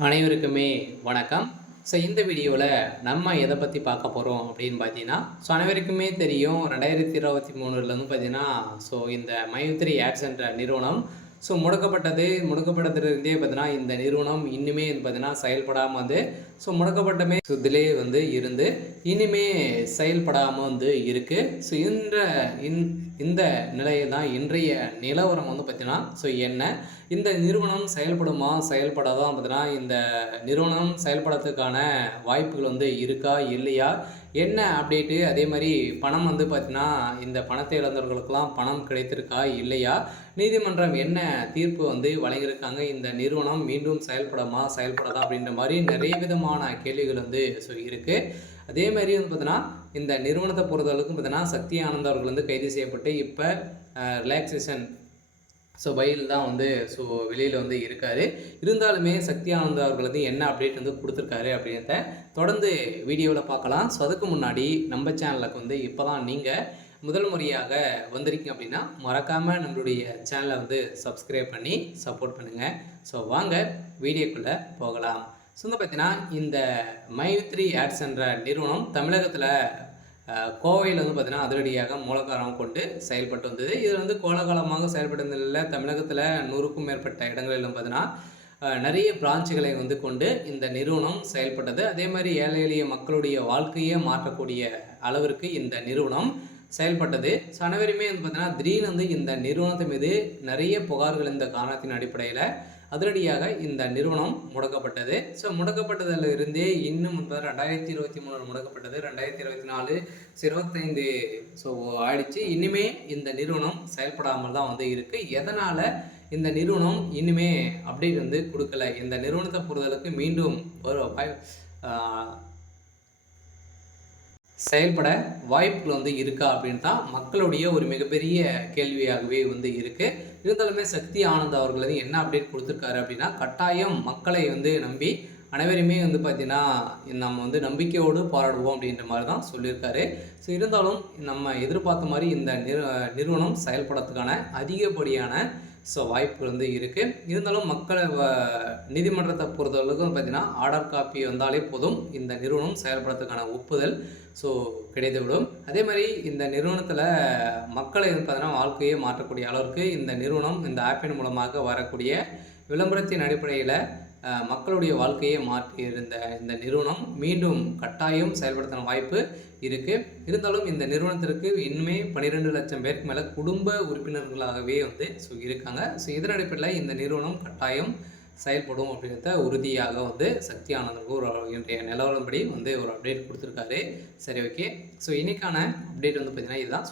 அனைவருக்குமே வணக்கம். இந்த வீடியோவில் நம்ம எதை பற்றி பார்க்க போகிறோம் அப்படின்னு பார்த்தீங்கன்னா, அனைவருக்குமே தெரியும் 2023லேருந்து பார்த்தீங்கன்னா, இந்த மைத்ரி ஆட்ஸ் என்ற நிறுவனம் முடக்கப்பட்டதுலேருந்தே பார்த்தீங்கன்னா, இந்த நிறுவனம் இன்னுமே பார்த்தீங்கன்னா செயல்படாமல் வந்து முடக்கப்பட்டமே இதிலே வந்து இருந்து இனிமே செயல்படாமல் வந்து இருக்குது. இந்த நிலையில் தான் இன்றைய நிலவரம் வந்து பார்த்தீங்கன்னா என்ன இந்த நிறுவனம் செயல்படுமா செயல்படாதான் பார்த்தீங்கன்னா இந்த நிறுவனம் செயல்படுறதுக்கான வாய்ப்புகள் வந்து இருக்கா இல்லையா, என்ன அப்டேட்டு, அதே மாதிரி பணம் வந்து பார்த்தீங்கன்னா இந்த பணத்தை இழந்தவர்களுக்கெல்லாம் பணம் கிடைத்திருக்கா இல்லையா, நீதிமன்றம் என்ன தீர்ப்பு வந்து வழங்கியிருக்காங்க, இந்த நிறுவனம் மீண்டும் செயல்படாதா அப்படின்ற மாதிரி நிறைய விதமான கேள்விகள் வந்து இருக்குது. அதே மாதிரி வந்து பார்த்தீங்கன்னா இந்த நிறுவனத்தை பொறுத்தளவுக்கு பார்த்தீங்கன்னா சக்தி ஆனந்த் அவர்கள் வந்து கைது செய்யப்பட்டு இப்போ ரிலாக்ஸேஷன் பையில் தான் வந்து வெளியில் வந்து இருக்கார். இருந்தாலுமே சக்தி ஆனந்த் அவர்கள் வந்து என்ன அப்டேட் வந்து கொடுத்துருக்காரு அப்படின்றத தொடர்ந்து வீடியோவில் பார்க்கலாம். அதுக்கு முன்னாடி நம்ம சேனலுக்கு வந்து இப்போ தான் நீங்கள் முதல் முறையாக வந்திருக்கீங்க அப்படின்னா மறக்காமல் நம்மளுடைய சேனலை வந்து சப்ஸ்கிரைப் பண்ணி சப்போர்ட் பண்ணுங்கள். வாங்க வீடியோக்குள்ளே போகலாம். பார்த்தீங்கன்னா இந்த மைத்ரி ஆட்ஸ் என்ற நிறுவனம் தமிழகத்தில் கோவையில் வந்து பார்த்தீங்கன்னா அதிரடியாக மூலக்காரம் கொண்டு செயல்பட்டு வந்தது. இது வந்து கோலாகலமாக செயல்பட்டு வந்ததில் தமிழகத்தில் 100க்கும் மேற்பட்ட இடங்களிலும் பார்த்தீங்கன்னா நிறைய பிரான்ச்சுகளை வந்து கொண்டு இந்த நிறுவனம் செயல்பட்டது. அதே மாதிரி ஏழை எளிய மக்களுடைய வாழ்க்கையை மாற்றக்கூடிய அளவிற்கு இந்த நிறுவனம் செயல்பட்டது. அனைவருமே வந்து பார்த்தீங்கன்னா திடீர்னு வந்து இந்த நிறுவனத்தின் மீது நிறைய புகார்கள் இந்த காரணத்தின் அடிப்படையில் அதிரடியாக இந்த நிறுவனம் முடக்கப்பட்டது. முடக்கப்பட்டதில் இருந்தே இன்னும் 2023 முடக்கப்பட்டது, 2024 25 ஆயிடுச்சு. இனிமே இந்த நிறுவனம் செயல்படாமல் தான் வந்து இருக்குது. எதனால் இந்த நிறுவனம் இனிமே அப்டேட் வந்து கொடுக்கல, இந்த நிறுவனத்தை பொறுத்தளவுக்கு மீண்டும் செயல்பட வாய்ப்புகள் வந்து இருக்கா அப்படின்னு தான் மக்களுடைய ஒரு மிகப்பெரிய கேள்வியாகவே வந்து இருக்குது. இருந்தாலுமே சக்தி ஆனந்த் அவர்கள் வந்து என்ன அப்டேட் கொடுத்துருக்காரு அப்படின்னா, கட்டாயம் மக்களை வந்து நம்பி அனைவருமே வந்து பார்த்திங்கன்னா நம்ம வந்து நம்பிக்கையோடு போராடுவோம் அப்படின்ற மாதிரி தான் சொல்லியிருக்காரு. இருந்தாலும் நம்ம எதிர்பார்த்த மாதிரி இந்த நிறுவனம் செயல்படுறதுக்கான அதிகப்படியான வாய்ப்பு வந்து இருக்குது. இருந்தாலும் மக்களை நீதிமன்றத்தை பொறுத்தளவுக்கு பார்த்திங்கன்னா ஆர்டர் காப்பி வந்தாலே போதும் இந்த நிறுவனம் செயல்படுறதுக்கான ஒப்புதல் கிடைத்துவிடும். அதே மாதிரி இந்த நிறுவனத்தில் மக்களை பார்த்தீங்கன்னா வாழ்க்கையை மாற்றக்கூடிய அளவிற்கு இந்த நிறுவனம் இந்த ஆப்பின் மூலமாக வரக்கூடிய விளம்பரத்தின் அடிப்படையில் மக்களுடைய வாழ்க்கையை மாற்றியிருந்த இந்த நிறுவனம் மீண்டும் கட்டாயம் செயல்படுத்தின வாய்ப்பு இருக்குது. இருந்தாலும் இந்த நிறுவனத்திற்கு இன்னுமே 12 லட்சம் பேருக்கு மேலே குடும்ப உறுப்பினர்களாகவே வந்து இருக்காங்க. இதன் அடிப்படையில் இந்த நிறுவனம் கட்டாயம் செயல்படும் அப்படின்றத உறுதியாக வந்து சக்தி ஆனந்துக்கு ஒரு இன்றைய நிலவரப்படி வந்து ஒரு அப்டேட் கொடுத்துருக்காரு. சரி, ஓகே. இன்றைக்கான அப்டேட் வந்து பார்த்திங்கன்னா இதுதான்.